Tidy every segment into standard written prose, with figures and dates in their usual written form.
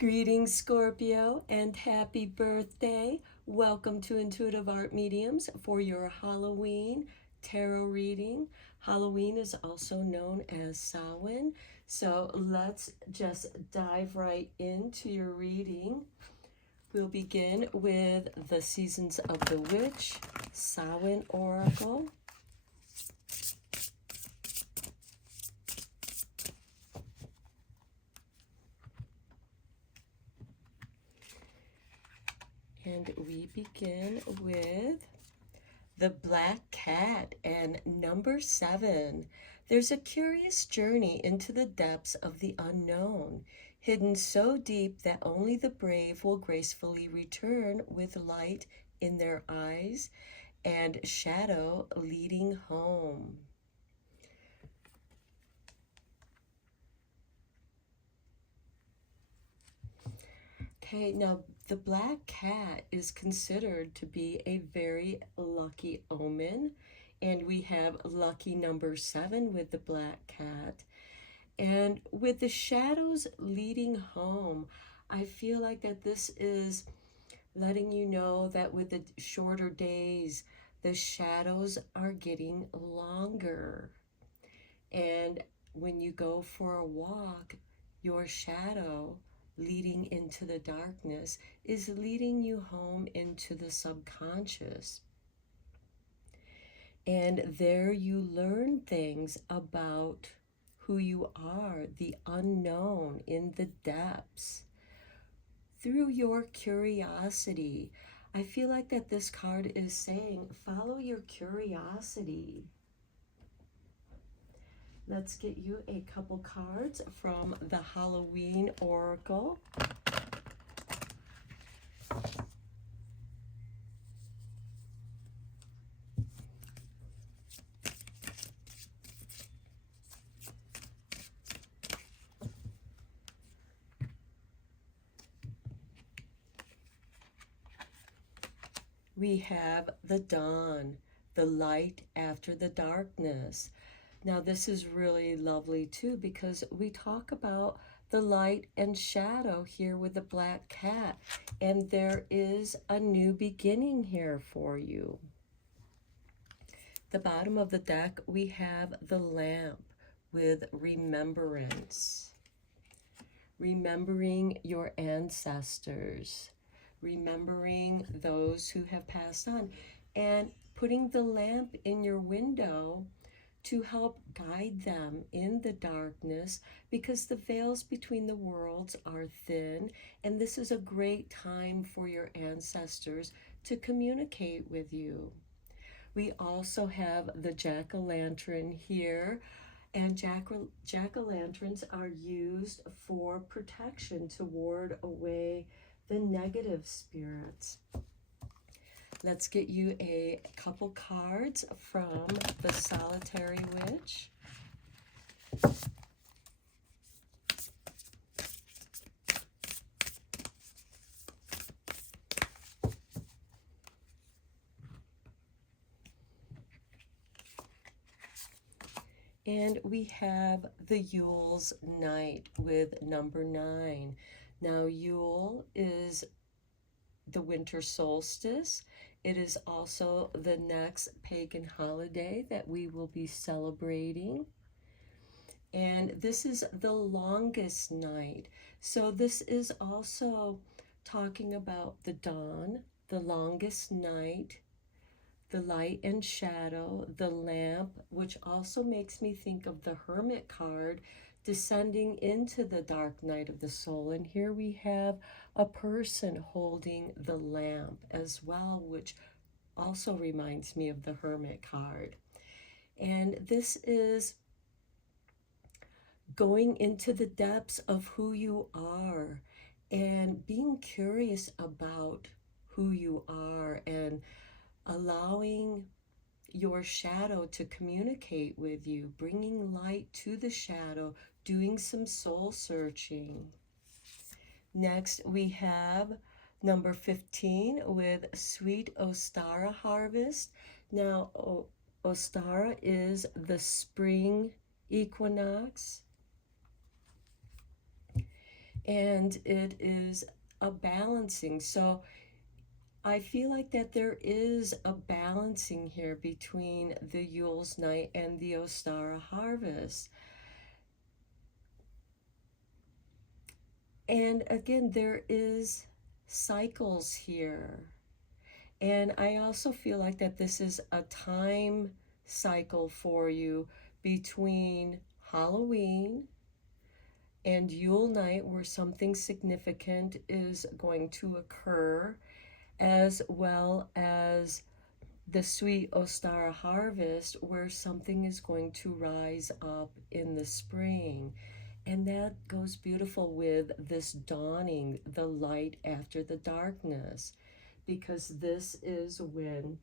Greetings, Scorpio, and happy birthday. Welcome to Intuitive Art Mediums for your Halloween tarot reading. Halloween is also known as Samhain. So let's just dive right into your reading. We'll begin with the Seasons of the Witch, Samhain Oracle. And we begin with the Black Cat and number 7. There's a curious journey into the depths of the unknown, hidden so deep that only the brave will gracefully return with light in their eyes and shadow leading home. Okay, now the black cat is considered to be a very lucky omen, and we have lucky number 7 with the black cat. And with the shadows leading home, I feel like that this is letting you know that with the shorter days, the shadows are getting longer. And when you go for a walk, your shadow leading into the darkness is leading you home into the subconscious. And there you learn things about who you are, the unknown in the depths. Through your curiosity, I feel like that this card is saying, follow your curiosity. Let's get you a couple cards from the Halloween Oracle. We have the dawn, the light after the darkness. Now this is really lovely too, because we talk about the light and shadow here with the black cat, and there is a new beginning here for you. The bottom of the deck, we have the lamp with remembrance. Remembering your ancestors, remembering those who have passed on, and putting the lamp in your window to help guide them in the darkness, because the veils between the worlds are thin, and this is a great time for your ancestors to communicate with you. We also have the jack-o'-lantern here, and jack-o'-lanterns are used for protection to ward away the negative spirits. Let's get you a couple cards from the Solitary Witch. And we have the Yule's Night with number 9. Now, Yule is the winter solstice. It is also the next pagan holiday that we will be celebrating. And this is the longest night. So this is also talking about the dawn, the longest night, the light and shadow, the lamp, which also makes me think of the Hermit card, descending into the dark night of the soul. And here we have a person holding the lamp as well, which also reminds me of the Hermit card. And this is going into the depths of who you are and being curious about who you are, and allowing your shadow to communicate with you, bringing light to the shadow, doing some soul searching. Next, we have number 15 with Sweet Ostara Harvest. Now, Ostara is the spring equinox. and it is a balancing. So I feel like that there is a balancing here between the Yule's night and the Ostara harvest. And again, there is cycles here. And I also feel like that this is a time cycle for you between Halloween and Yule night, where something significant is going to occur, as well as the sweet Ostara harvest, where something is going to rise up in the spring. And that goes beautiful with this dawning, the light after the darkness, because this is when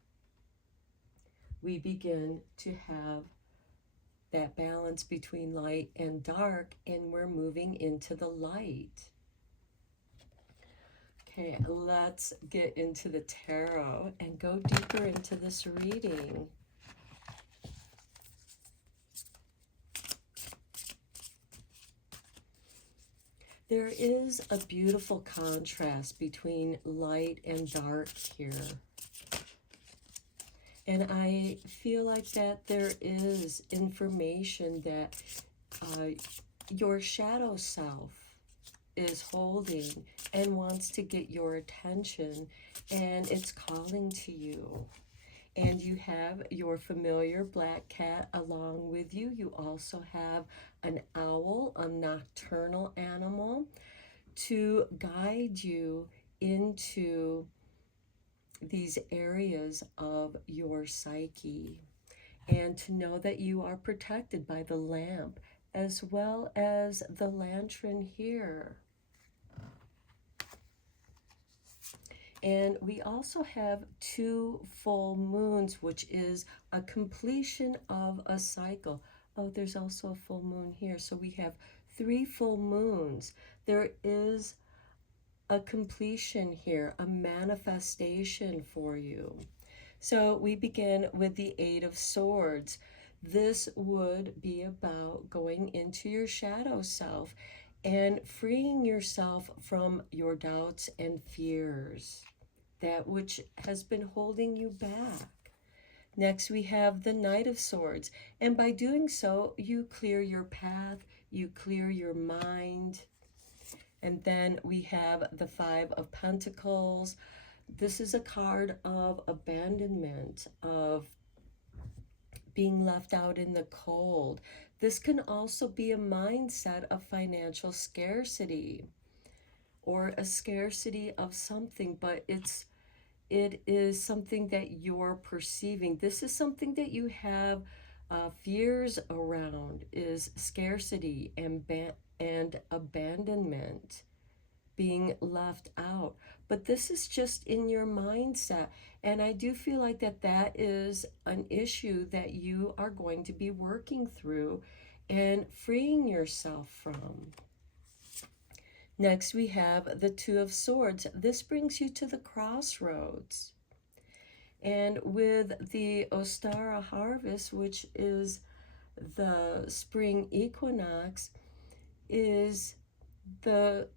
we begin to have that balance between light and dark, and we're moving into the light. Okay, let's get into the tarot and go deeper into this reading. There is a beautiful contrast between light and dark here. And I feel like that there is information that your shadow self is holding and wants to get your attention, and it's calling to you. And you have your familiar black cat along with you. You also have an owl, a nocturnal animal, to guide you into these areas of your psyche, and to know that you are protected by the lamp as well as the lantern here. And we also have 2 full moons, which is a completion of a cycle. Oh, there's also a full moon here. So we have 3 full moons. There is a completion here, a manifestation for you. So we begin with the 8 of Swords. This would be about going into your shadow self and freeing yourself from your doubts and fears, that which has been holding you back. Next, we have the Knight of Swords. And by doing so, you clear your path, you clear your mind. And then we have the 5 of Pentacles. This is a card of abandonment, of being left out in the cold. This can also be a mindset of financial scarcity, or a scarcity of something, but it is something that you're perceiving. This is something that you have fears around, is scarcity and abandonment, being left out. But this is just in your mindset. And I do feel like that is an issue that you are going to be working through and freeing yourself from. Next, we have the 2 of Swords. This brings you to the crossroads. And with the Ostara harvest, which is the spring equinox, is the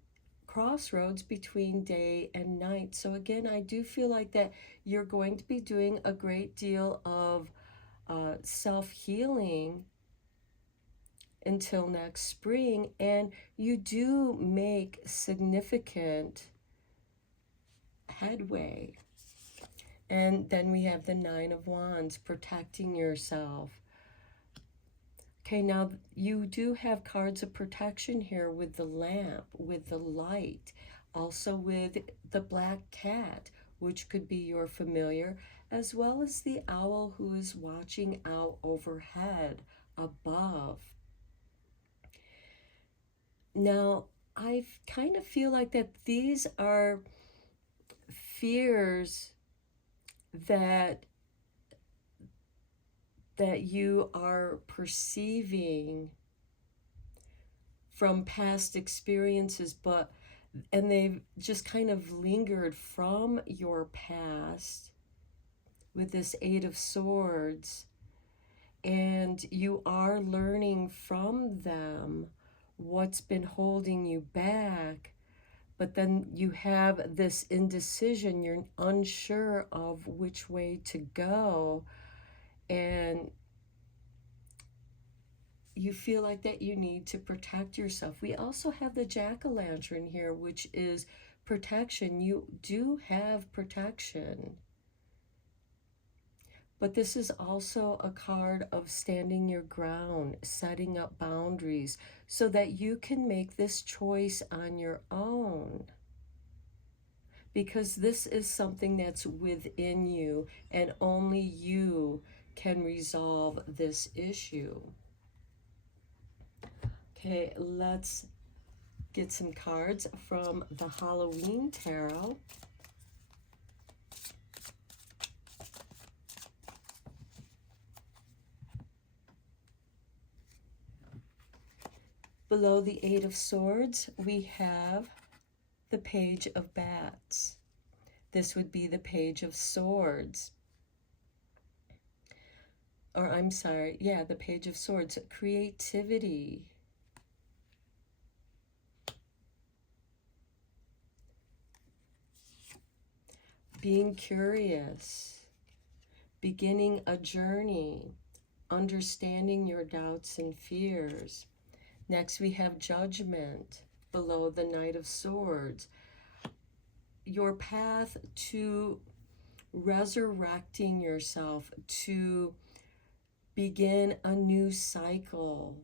crossroads between day and night. So again, I do feel like that you're going to be doing a great deal of self-healing until next spring, and you do make significant headway. And then we have the 9 of Wands, protecting yourself. Okay, now you do have cards of protection here with the lamp, with the light, also with the black cat, which could be your familiar, as well as the owl who is watching out overhead, above. Now, I kind of feel like that these are fears that you are perceiving from past experiences, and they've just kind of lingered from your past with this 8 of Swords, and you are learning from them what's been holding you back, but then you have this indecision, you're unsure of which way to go, and you feel like that you need to protect yourself. We also have the jack-o'-lantern here, which is protection. You do have protection. But this is also a card of standing your ground, setting up boundaries so that you can make this choice on your own. Because this is something that's within you, and only you can resolve this issue. Okay, let's get some cards from the Halloween Tarot. Below the Eight of Swords, we have the Page of Bats. This would be the Page of Swords. Or I'm sorry, yeah, the Page of Swords. Creativity. Being curious. Beginning a journey. Understanding your doubts and fears. Next, we have Judgment below the Knight of Swords. Your path to resurrecting yourself, to begin a new cycle.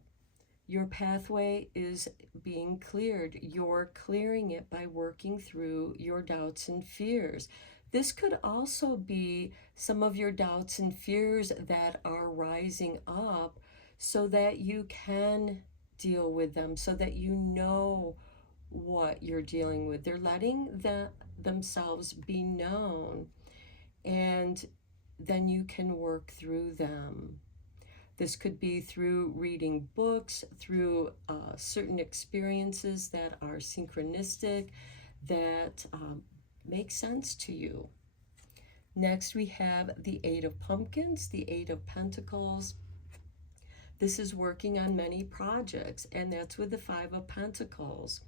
Your pathway is being cleared. You're clearing it by working through your doubts and fears. This could also be some of your doubts and fears that are rising up so that you can deal with them, so that you know what you're dealing with. They're letting themselves be known, and then you can work through them. This could be through reading books, through certain experiences that are synchronistic, that make sense to you. Next, we have the Eight of Pumpkins, the Eight of Pentacles. This is working on many projects, and that's with the Five of Pentacles.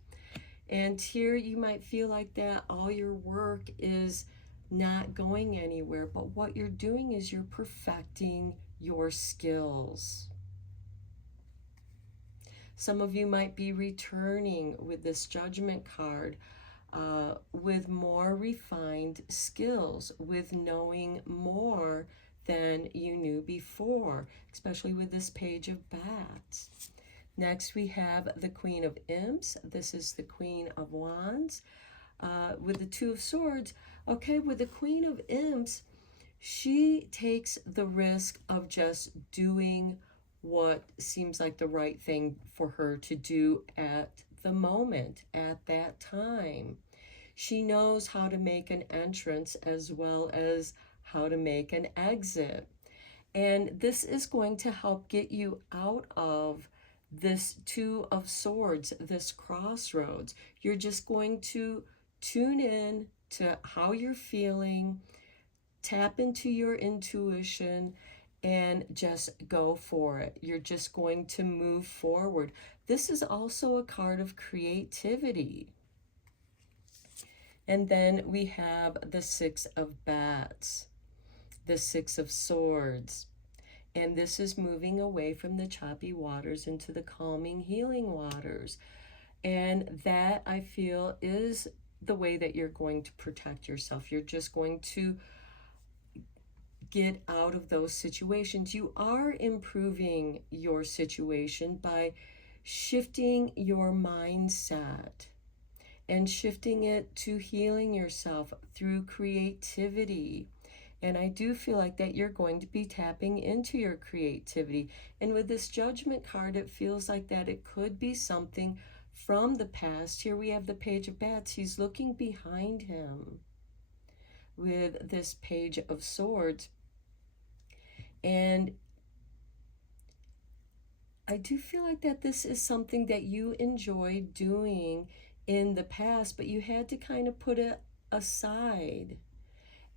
And here you might feel like that all your work is not going anywhere, but what you're doing is you're perfecting your skills. Some of you might be returning with this Judgment card with more refined skills, with knowing more than you knew before, especially with this Page of Bats. Next, we have the Queen of Imps. This is the Queen of Wands. With the Two of Swords, okay, with the Queen of Imps, she takes the risk of just doing what seems like the right thing for her to do at the moment, at that time. She knows how to make an entrance as well as how to make an exit. And this is going to help get you out of this Two of Swords, this crossroads. You're just going to tune in to how you're feeling, tap into your intuition, and just go for it. You're just going to move forward. This is also a card of creativity. And then we have the Six of Bats, the Six of Swords. And this is moving away from the choppy waters into the calming, healing waters. And that, I feel, is the way that you're going to protect yourself. You're just going to get out of those situations. You are improving your situation by shifting your mindset and shifting it to healing yourself through creativity. And I do feel like that you're going to be tapping into your creativity. And with this Judgment card, it feels like that it could be something from the past. Here we have the Page of Bats. He's looking behind him with this Page of Swords. And I do feel like that this is something that you enjoyed doing in the past, but you had to kind of put it aside.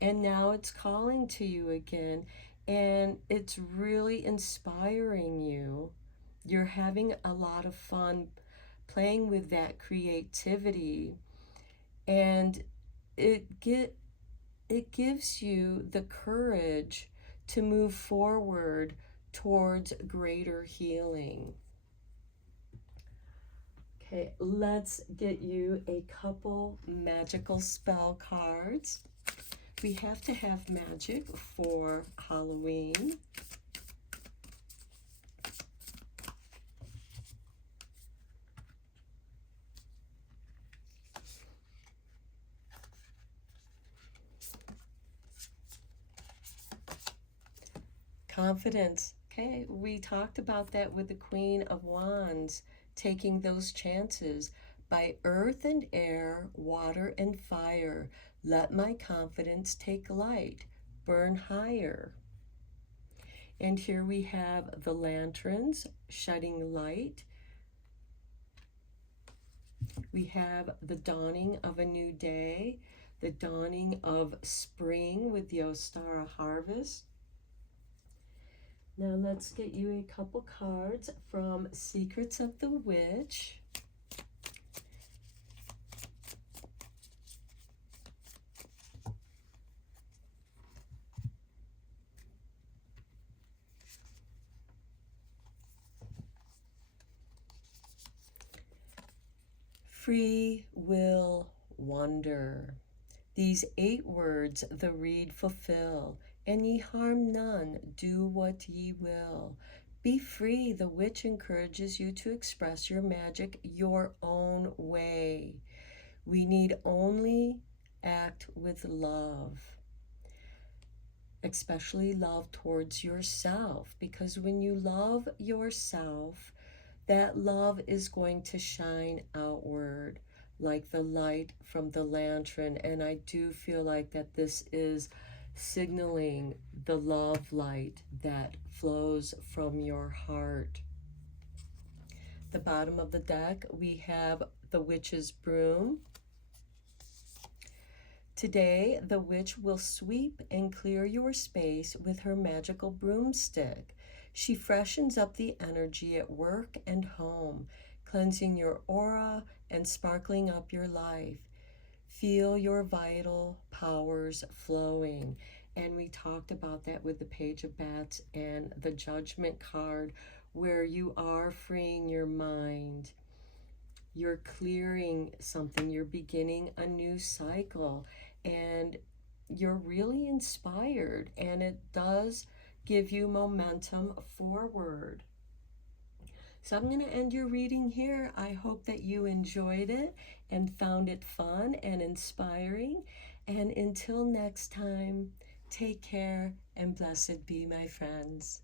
And now it's calling to you again, and it's really inspiring you. You're having a lot of fun playing with that creativity, and it get it gives you the courage to move forward towards greater healing. Okay, let's get you a couple magical spell cards. We have to have magic for Halloween. Confidence. Okay, we talked about that with the Queen of Wands, taking those chances. By earth and air, water and fire, let my confidence take light, burn higher. And here we have the lanterns shedding light. We have the dawning of a new day, the dawning of spring with the Ostara harvest. Now let's get you a couple cards from Secrets of the Witch. Free will wonder. These 8 words the reed fulfill, and ye harm none, do what ye will. Be free, the witch encourages you to express your magic your own way. We need only act with love, especially love towards yourself, because when you love yourself, that love is going to shine outward like the light from the lantern. And I do feel like that this is signaling the love light that flows from your heart. The bottom of the deck, we have the witch's broom. Today, the witch will sweep and clear your space with her magical broomstick. She freshens up the energy at work and home, cleansing your aura and sparkling up your life. Feel your vital powers flowing. And we talked about that with the Page of Bats and the Judgment card, where you are freeing your mind. You're clearing something, you're beginning a new cycle, and you're really inspired, and it does give you momentum forward. So I'm going to end your reading here. I hope that you enjoyed it and found it fun and inspiring. And until next time, take care and blessed be, my friends.